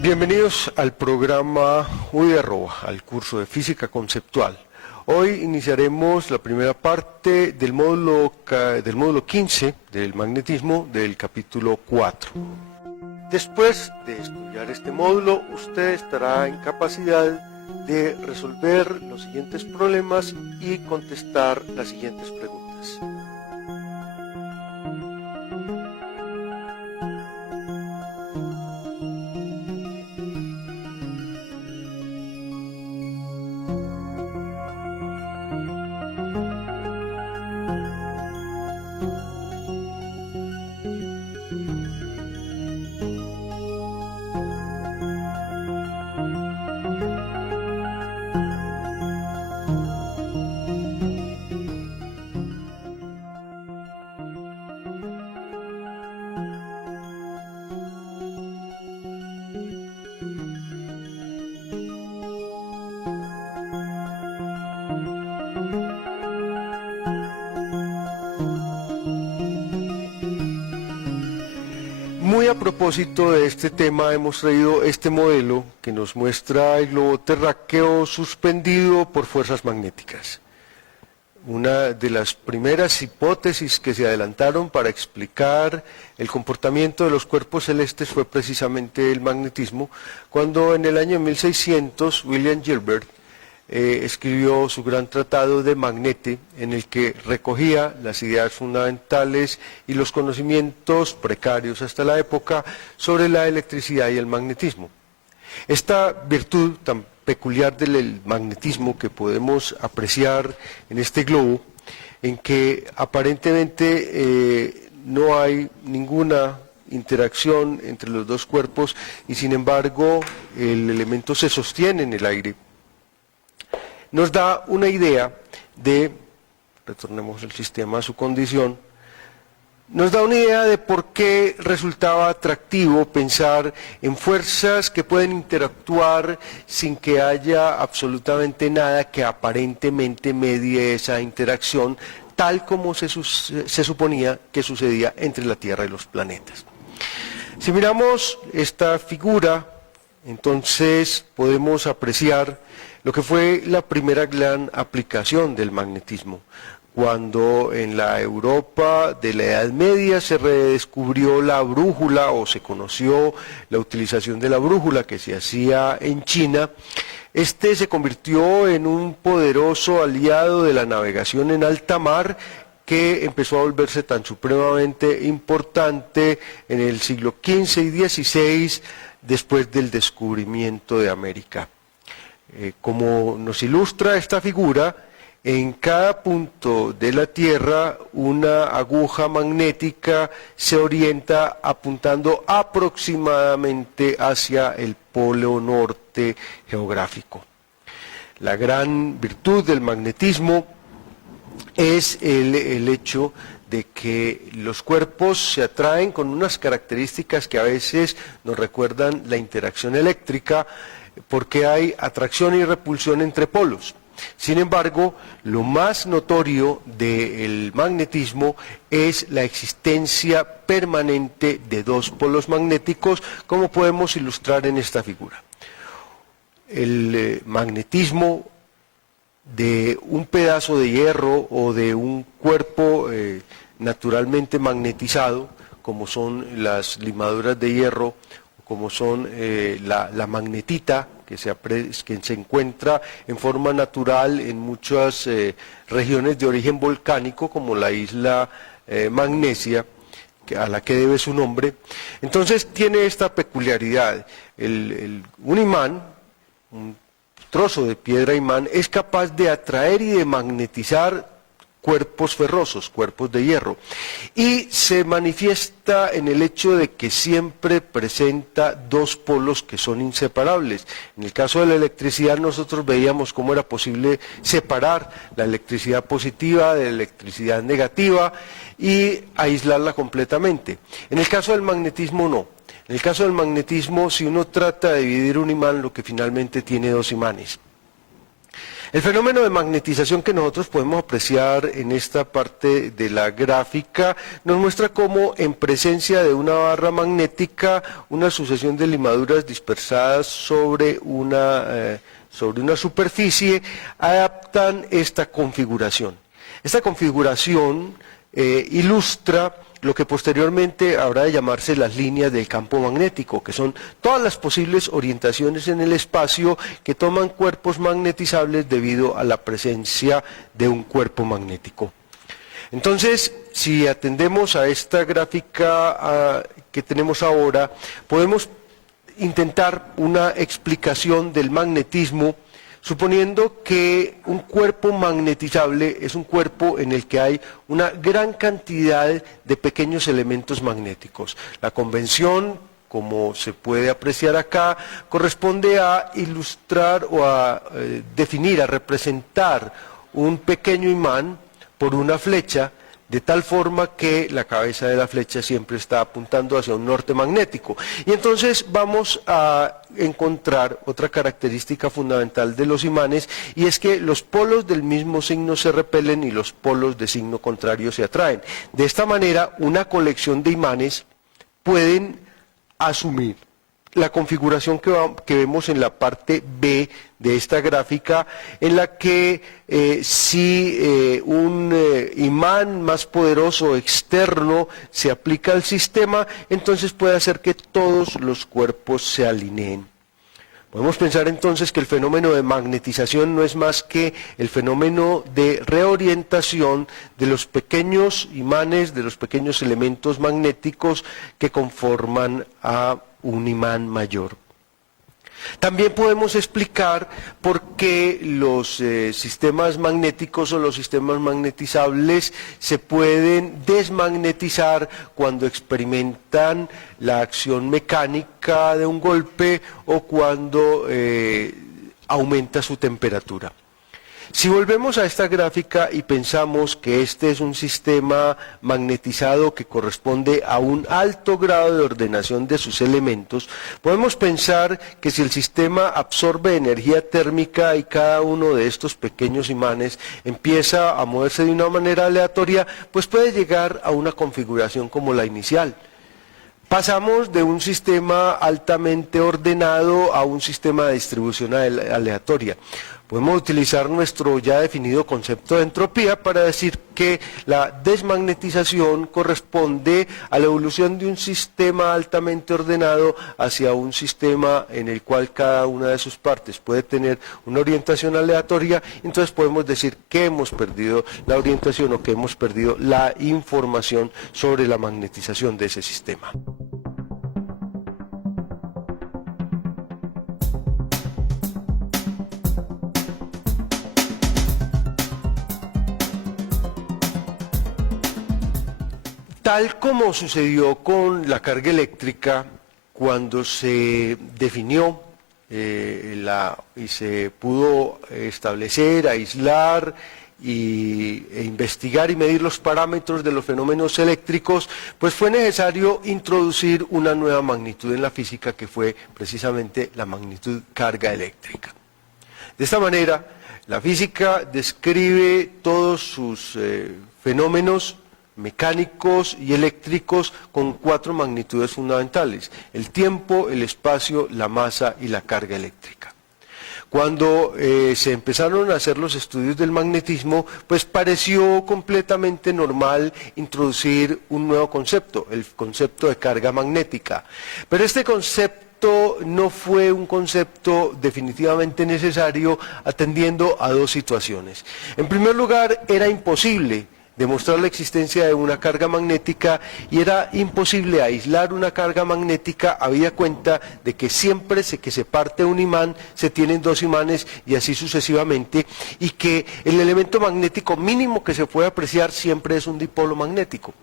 Bienvenidos al programa UDI@, al curso de Física Conceptual. Hoy iniciaremos la primera parte del módulo 15 del magnetismo del capítulo 4. Después de estudiar este módulo, usted estará en capacidad de resolver los siguientes problemas y contestar las siguientes preguntas. Muy a propósito de este tema, hemos traído este modelo que nos muestra el globo terráqueo suspendido por fuerzas magnéticas. Una de las primeras hipótesis que se adelantaron para explicar el comportamiento de los cuerpos celestes fue precisamente el magnetismo, cuando en el año 1600 William Gilbert escribió su gran tratado de Magnete, en el que recogía las ideas fundamentales y los conocimientos precarios hasta la época sobre la electricidad y el magnetismo. Esta virtud tan peculiar del magnetismo que podemos apreciar en este globo, en que aparentemente no hay ninguna interacción entre los dos cuerpos y sin embargo el elemento se sostiene en el aire, nos da una idea de, retornemos el sistema a su condición, nos da una idea de por qué resultaba atractivo pensar en fuerzas que pueden interactuar sin que haya absolutamente nada que aparentemente medie esa interacción, tal como se suponía que sucedía entre la Tierra y los planetas. Si miramos esta figura, entonces podemos apreciar lo que fue la primera gran aplicación del magnetismo, cuando en la Europa de la Edad Media se redescubrió la brújula o se conoció la utilización de la brújula que se hacía en China. Este se convirtió en un poderoso aliado de la navegación en alta mar que empezó a volverse tan supremamente importante en el siglo XV y XVI después del descubrimiento de América. Como nos ilustra esta figura, en cada punto de la Tierra una aguja magnética se orienta apuntando aproximadamente hacia el polo norte geográfico. La gran virtud del magnetismo es el hecho de que los cuerpos se atraen con unas características que a veces nos recuerdan la interacción eléctrica, porque hay atracción y repulsión entre polos. Sin embargo, lo más notorio del magnetismo es la existencia permanente de dos polos magnéticos, como podemos ilustrar en esta figura. El magnetismo de un pedazo de hierro o de un cuerpo naturalmente magnetizado, como son las limaduras de hierro, como son la magnetita, que se encuentra en forma natural en muchas regiones de origen volcánico, como la isla Magnesia, a la que debe su nombre. Entonces tiene esta peculiaridad, un imán, un trozo de piedra imán, es capaz de atraer y de magnetizar cuerpos ferrosos, cuerpos de hierro, y se manifiesta en el hecho de que siempre presenta dos polos que son inseparables. En el caso de la electricidad nosotros veíamos cómo era posible separar la electricidad positiva de la electricidad negativa y aislarla completamente. En el caso del magnetismo no. En el caso del magnetismo, si uno trata de dividir un imán, lo que finalmente tiene dos imanes. El fenómeno de magnetización que nosotros podemos apreciar en esta parte de la gráfica nos muestra cómo en presencia de una barra magnética, una sucesión de limaduras dispersadas sobre una superficie adaptan esta configuración. Esta configuración ilustra lo que posteriormente habrá de llamarse las líneas del campo magnético, que son todas las posibles orientaciones en el espacio que toman cuerpos magnetizables debido a la presencia de un cuerpo magnético. Entonces, si atendemos a esta gráfica que tenemos ahora, podemos intentar una explicación del magnetismo suponiendo que un cuerpo magnetizable es un cuerpo en el que hay una gran cantidad de pequeños elementos magnéticos. La convención, como se puede apreciar acá, corresponde a ilustrar o a definir, a representar un pequeño imán por una flecha, de tal forma que la cabeza de la flecha siempre está apuntando hacia un norte magnético. Y entonces vamos a encontrar otra característica fundamental de los imanes, y es que los polos del mismo signo se repelen y los polos de signo contrario se atraen. De esta manera, una colección de imanes pueden asumir la configuración que vemos en la parte B de esta gráfica, en la que si un imán más poderoso externo se aplica al sistema, entonces puede hacer que todos los cuerpos se alineen. Podemos pensar entonces que el fenómeno de magnetización no es más que el fenómeno de reorientación de los pequeños imanes, de los pequeños elementos magnéticos que conforman a un imán mayor. También podemos explicar por qué los sistemas magnéticos o los sistemas magnetizables se pueden desmagnetizar cuando experimentan la acción mecánica de un golpe o cuando aumenta su temperatura. Si volvemos a esta gráfica y pensamos que este es un sistema magnetizado que corresponde a un alto grado de ordenación de sus elementos, podemos pensar que si el sistema absorbe energía térmica y cada uno de estos pequeños imanes empieza a moverse de una manera aleatoria, pues puede llegar a una configuración como la inicial. Pasamos de un sistema altamente ordenado a un sistema de distribución aleatoria. Podemos utilizar nuestro ya definido concepto de entropía para decir que la desmagnetización corresponde a la evolución de un sistema altamente ordenado hacia un sistema en el cual cada una de sus partes puede tener una orientación aleatoria. Entonces podemos decir que hemos perdido la orientación o que hemos perdido la información sobre la magnetización de ese sistema. Tal como sucedió con la carga eléctrica, cuando se definió y se pudo establecer, aislar e investigar y medir los parámetros de los fenómenos eléctricos, pues fue necesario introducir una nueva magnitud en la física, que fue precisamente la magnitud carga eléctrica. De esta manera, la física describe todos sus fenómenos mecánicos y eléctricos con 4 magnitudes fundamentales: el tiempo, el espacio, la masa y la carga eléctrica. Cuando se empezaron a hacer los estudios del magnetismo, pues pareció completamente normal introducir un nuevo concepto, el concepto de carga magnética. Pero este concepto no fue un concepto definitivamente necesario, atendiendo a 2 situaciones. En primer lugar, era imposible demostrar la existencia de una carga magnética y era imposible aislar una carga magnética, habida cuenta de que siempre que se parte un imán se tienen dos imanes y así sucesivamente, y que el elemento magnético mínimo que se puede apreciar siempre es un dipolo magnético.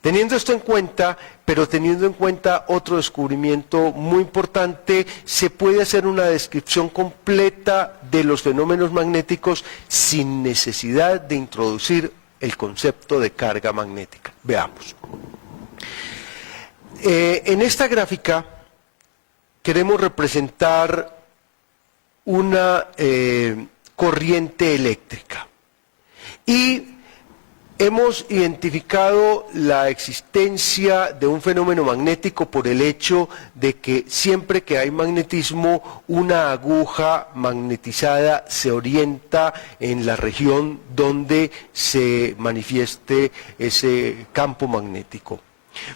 Teniendo esto en cuenta, pero teniendo en cuenta otro descubrimiento muy importante, se puede hacer una descripción completa de los fenómenos magnéticos sin necesidad de introducir el concepto de carga magnética. Veamos. En esta gráfica queremos representar una corriente eléctrica y hemos identificado la existencia de un fenómeno magnético por el hecho de que siempre que hay magnetismo, una aguja magnetizada se orienta en la región donde se manifieste ese campo magnético.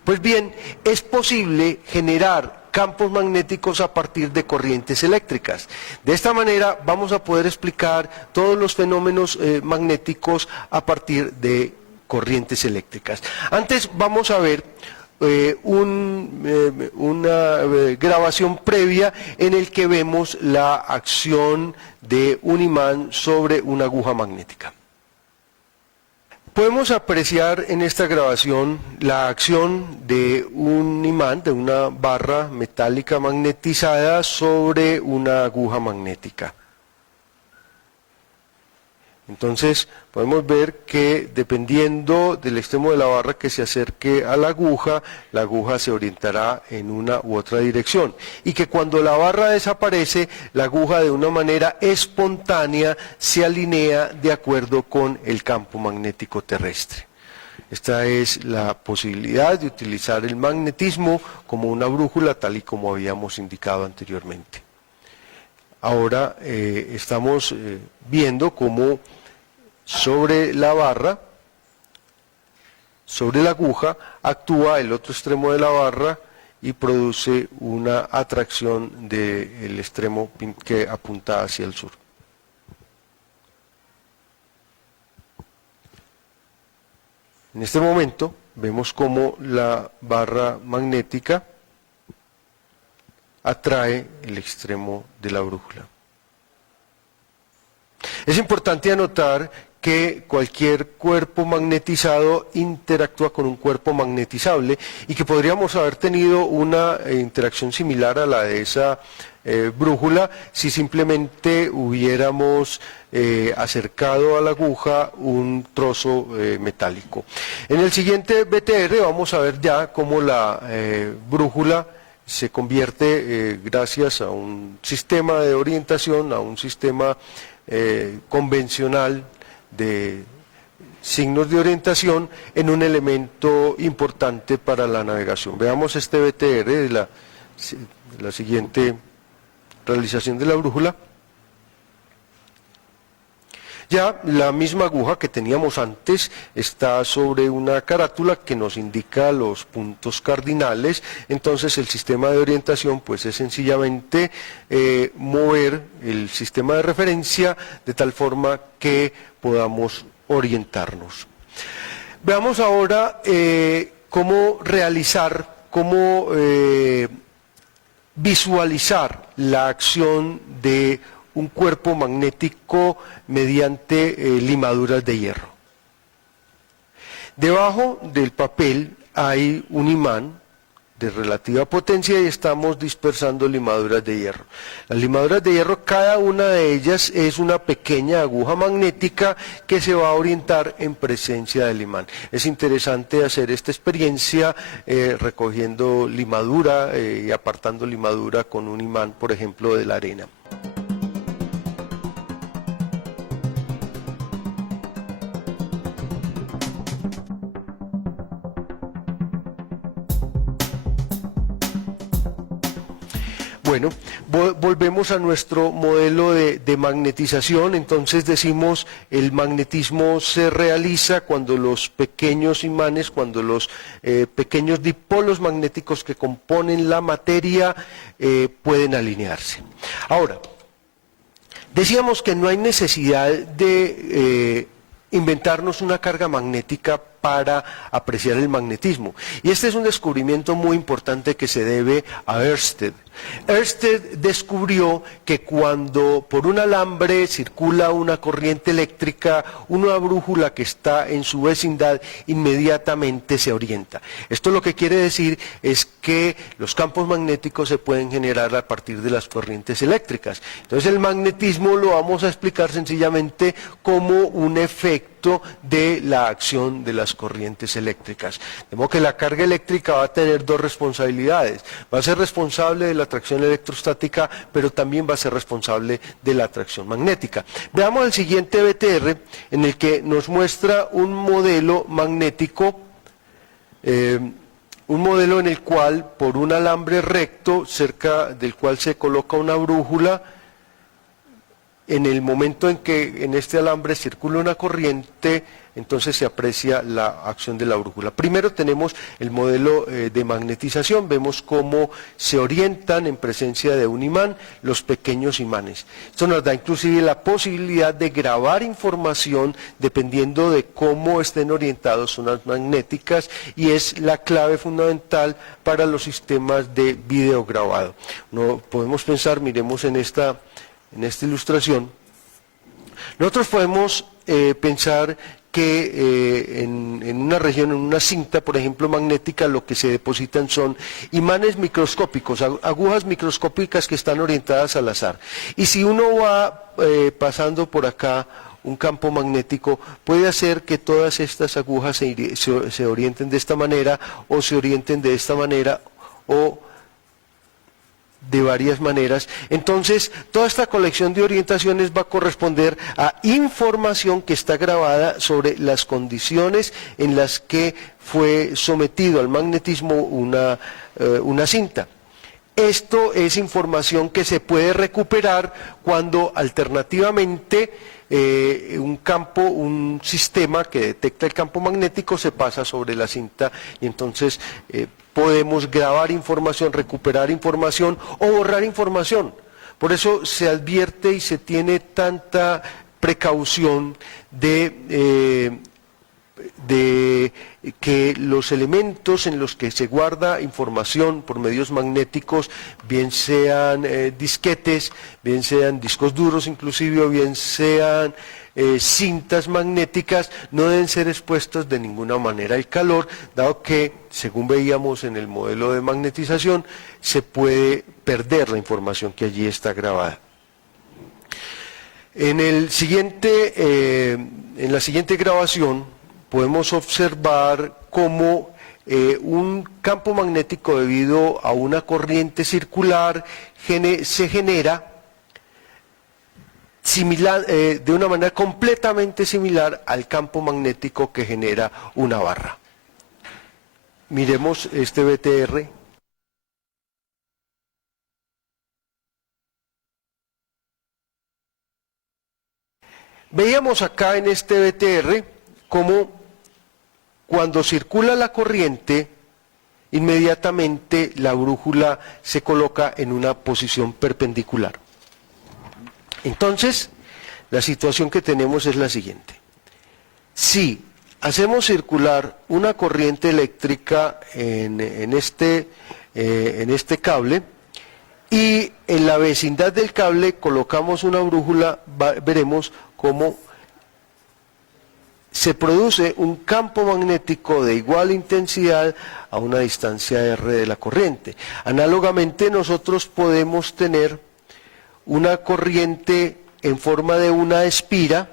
Pues bien, es posible generar campos magnéticos a partir de corrientes eléctricas. De esta manera vamos a poder explicar todos los fenómenos magnéticos a partir de corrientes eléctricas. Antes vamos a ver una grabación previa en el que vemos la acción de un imán sobre una aguja magnética. Podemos apreciar en esta grabación la acción de un imán, de una barra metálica magnetizada sobre una aguja magnética. Entonces podemos ver que dependiendo del extremo de la barra que se acerque a la aguja se orientará en una u otra dirección. Y que cuando la barra desaparece, la aguja de una manera espontánea se alinea de acuerdo con el campo magnético terrestre. Esta es la posibilidad de utilizar el magnetismo como una brújula, tal y como habíamos indicado anteriormente. Ahora estamos viendo cómo sobre la barra, sobre la aguja, actúa el otro extremo de la barra y produce una atracción del extremo que apunta hacia el sur. En este momento vemos cómo la barra magnética atrae el extremo de la brújula. Es importante anotar que cualquier cuerpo magnetizado interactúa con un cuerpo magnetizable y que podríamos haber tenido una interacción similar a la de esa brújula si simplemente hubiéramos acercado a la aguja un trozo metálico. En el siguiente BTR vamos a ver ya cómo la brújula se convierte, gracias a un sistema de orientación, a un sistema convencional de signos de orientación, en un elemento importante para la navegación. Veamos este BTR de la siguiente realización de la brújula. Ya la misma aguja que teníamos antes está sobre una carátula que nos indica los puntos cardinales. Entonces el sistema de orientación pues es sencillamente mover el sistema de referencia de tal forma que podamos orientarnos. Veamos ahora cómo realizar, cómo visualizar la acción de un cuerpo magnético mediante limaduras de hierro. Debajo del papel hay un imán de relativa potencia y estamos dispersando limaduras de hierro. Las limaduras de hierro, cada una de ellas es una pequeña aguja magnética que se va a orientar en presencia del imán. Es interesante hacer esta experiencia recogiendo limadura y apartando limadura con un imán, por ejemplo, de la arena. Bueno, volvemos a nuestro modelo de magnetización. Entonces decimos el magnetismo se realiza cuando los pequeños imanes, cuando los pequeños dipolos magnéticos que componen la materia pueden alinearse. Ahora, decíamos que no hay necesidad de inventarnos una carga magnética para apreciar el magnetismo. Y este es un descubrimiento muy importante que se debe a Ørsted. Ørsted descubrió que cuando por un alambre circula una corriente eléctrica, una brújula que está en su vecindad inmediatamente se orienta. Esto lo que quiere decir es que los campos magnéticos se pueden generar a partir de las corrientes eléctricas. Entonces el magnetismo lo vamos a explicar sencillamente como un efecto de la acción de las corrientes eléctricas. De modo que la carga eléctrica va a tener dos responsabilidades. Va a ser responsable de la atracción electrostática, pero también va a ser responsable de la atracción magnética. Veamos el siguiente BTR, en el que nos muestra un modelo magnético, un modelo en el cual por un alambre recto, cerca del cual se coloca una brújula, en el momento en que en este alambre circula una corriente, entonces se aprecia la acción de la brújula. Primero tenemos el modelo de magnetización, vemos cómo se orientan en presencia de un imán los pequeños imanes. Esto nos da inclusive la posibilidad de grabar información dependiendo de cómo estén orientados unas magnéticas, y es la clave fundamental para los sistemas de video grabado. No podemos pensar, miremos en esta ilustración, nosotros podemos pensar que en una región, en una cinta, por ejemplo, magnética, lo que se depositan son imanes microscópicos, agujas microscópicas que están orientadas al azar. Y si uno va pasando por acá un campo magnético, puede hacer que todas estas agujas se orienten de esta manera, o se orienten de esta manera, o de varias maneras. Entonces, toda esta colección de orientaciones va a corresponder a información que está grabada sobre las condiciones en las que fue sometido al magnetismo una cinta. Esto es información que se puede recuperar cuando alternativamente un sistema que detecta el campo magnético se pasa sobre la cinta, y entonces podemos grabar información, recuperar información o borrar información. Por eso se advierte y se tiene tanta precaución de que los elementos en los que se guarda información por medios magnéticos, bien sean disquetes, bien sean discos duros inclusive, o bien sean cintas magnéticas, no deben ser expuestos de ninguna manera al calor, dado que, según veíamos en el modelo de magnetización, se puede perder la información que allí está grabada. En la siguiente grabación podemos observar cómo un campo magnético debido a una corriente circular se genera de una manera completamente similar al campo magnético que genera una barra. Miremos este BTR. Veíamos acá en este BTR cómo cuando circula la corriente, inmediatamente la brújula se coloca en una posición perpendicular. Entonces, la situación que tenemos es la siguiente. Si hacemos circular una corriente eléctrica en este cable, y en la vecindad del cable colocamos una brújula, veremos cómo se produce un campo magnético de igual intensidad a una distancia r de la corriente. Análogamente, nosotros podemos tener una corriente en forma de una espira,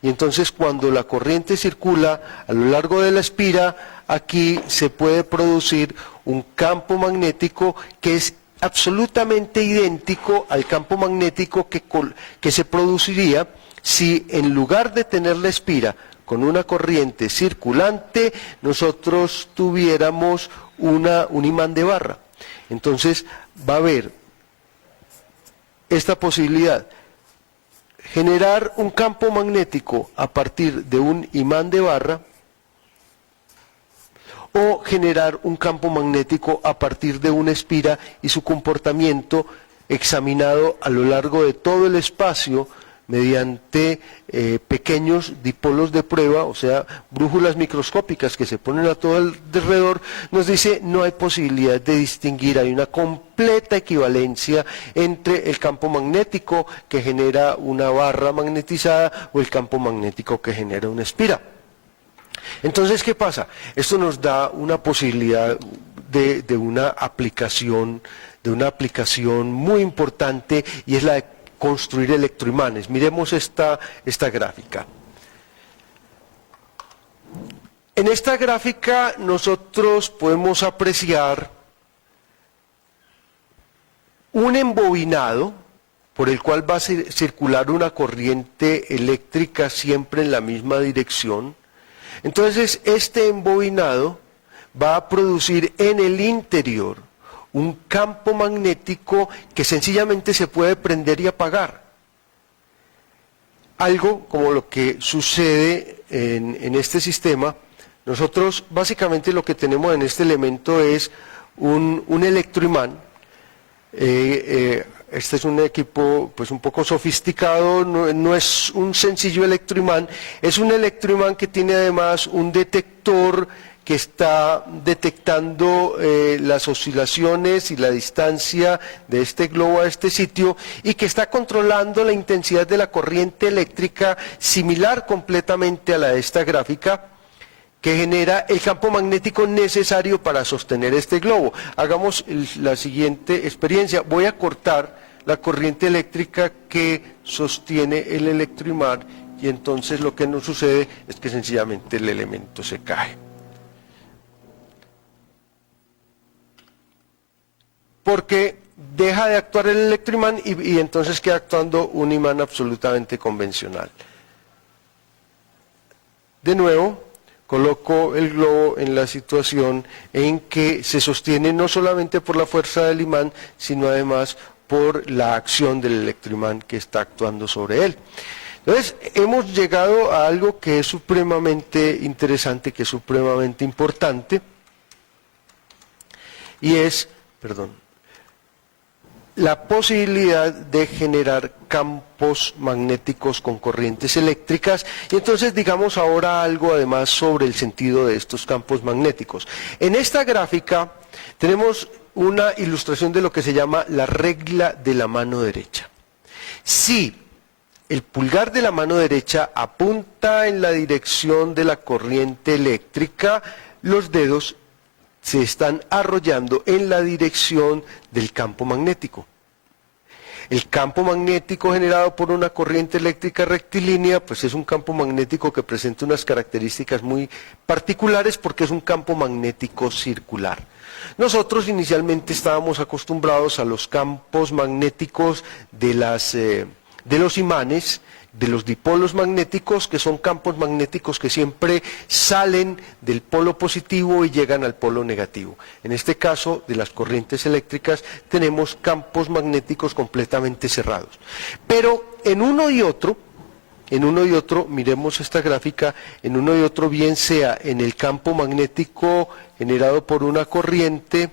y entonces cuando la corriente circula a lo largo de la espira, aquí se puede producir un campo magnético que es absolutamente idéntico al campo magnético que se produciría si, en lugar de tener la espira con una corriente circulante, nosotros tuviéramos un imán de barra. Entonces va a haber esta posibilidad: generar un campo magnético a partir de un imán de barra, o generar un campo magnético a partir de una espira y su comportamiento examinado a lo largo de todo el espacio mediante pequeños dipolos de prueba, o sea, brújulas microscópicas que se ponen a todo alrededor, nos dice no hay posibilidad de distinguir, hay una completa equivalencia entre el campo magnético que genera una barra magnetizada o el campo magnético que genera una espira. Entonces, ¿qué pasa? Esto nos da una posibilidad de una aplicación muy importante, y es la de construir electroimanes. Miremos esta gráfica. En esta gráfica nosotros podemos apreciar un embobinado por el cual va a circular una corriente eléctrica siempre en la misma dirección. Entonces, este embobinado va a producir en el interior un campo magnético que sencillamente se puede prender y apagar. Algo como lo que sucede en este sistema. Nosotros básicamente lo que tenemos en este elemento es un electroimán. Este es un equipo pues un poco sofisticado, no es un sencillo electroimán, es un electroimán que tiene además un detector que está detectando las oscilaciones y la distancia de este globo a este sitio, y que está controlando la intensidad de la corriente eléctrica, similar completamente a la de esta gráfica, que genera el campo magnético necesario para sostener este globo. Hagamos la siguiente experiencia. Voy a cortar la corriente eléctrica que sostiene el electroimán, y entonces lo que nos sucede es que sencillamente el elemento se cae. Porque deja de actuar el electroimán y entonces queda actuando un imán absolutamente convencional. De nuevo, coloco el globo en la situación en que se sostiene no solamente por la fuerza del imán, sino además por la acción del electroimán que está actuando sobre él. Entonces, hemos llegado a algo que es supremamente interesante, que es supremamente importante, y es, la posibilidad de generar campos magnéticos con corrientes eléctricas. Y entonces digamos ahora algo además sobre el sentido de estos campos magnéticos. En esta gráfica tenemos una ilustración de lo que se llama la regla de la mano derecha. Si el pulgar de la mano derecha apunta en la dirección de la corriente eléctrica, los dedos se están arrollando en la dirección del campo magnético. El campo magnético generado por una corriente eléctrica rectilínea, pues es un campo magnético que presenta unas características muy particulares porque es un campo magnético circular. Nosotros inicialmente estábamos acostumbrados a los campos magnéticos de los imanes, de los dipolos magnéticos, que son campos magnéticos que siempre salen del polo positivo y llegan al polo negativo. En este caso, de las corrientes eléctricas, tenemos campos magnéticos completamente cerrados. Pero en uno y otro, miremos esta gráfica, en uno y otro, bien sea en el campo magnético generado por una corriente,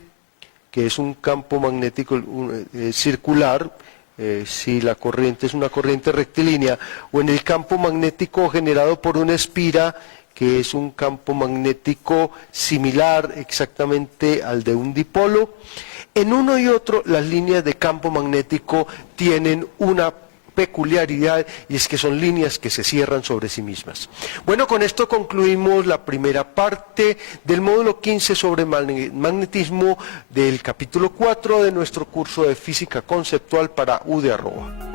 que es un campo magnético circular, si la corriente es una corriente rectilínea, o en el campo magnético generado por una espira, que es un campo magnético similar exactamente al de un dipolo. En uno y otro, las líneas de campo magnético tienen una peculiaridad, y es que son líneas que se cierran sobre sí mismas. Bueno, con esto concluimos la primera parte del módulo 15 sobre magnetismo del capítulo 4 de nuestro curso de física conceptual para U de Arroba.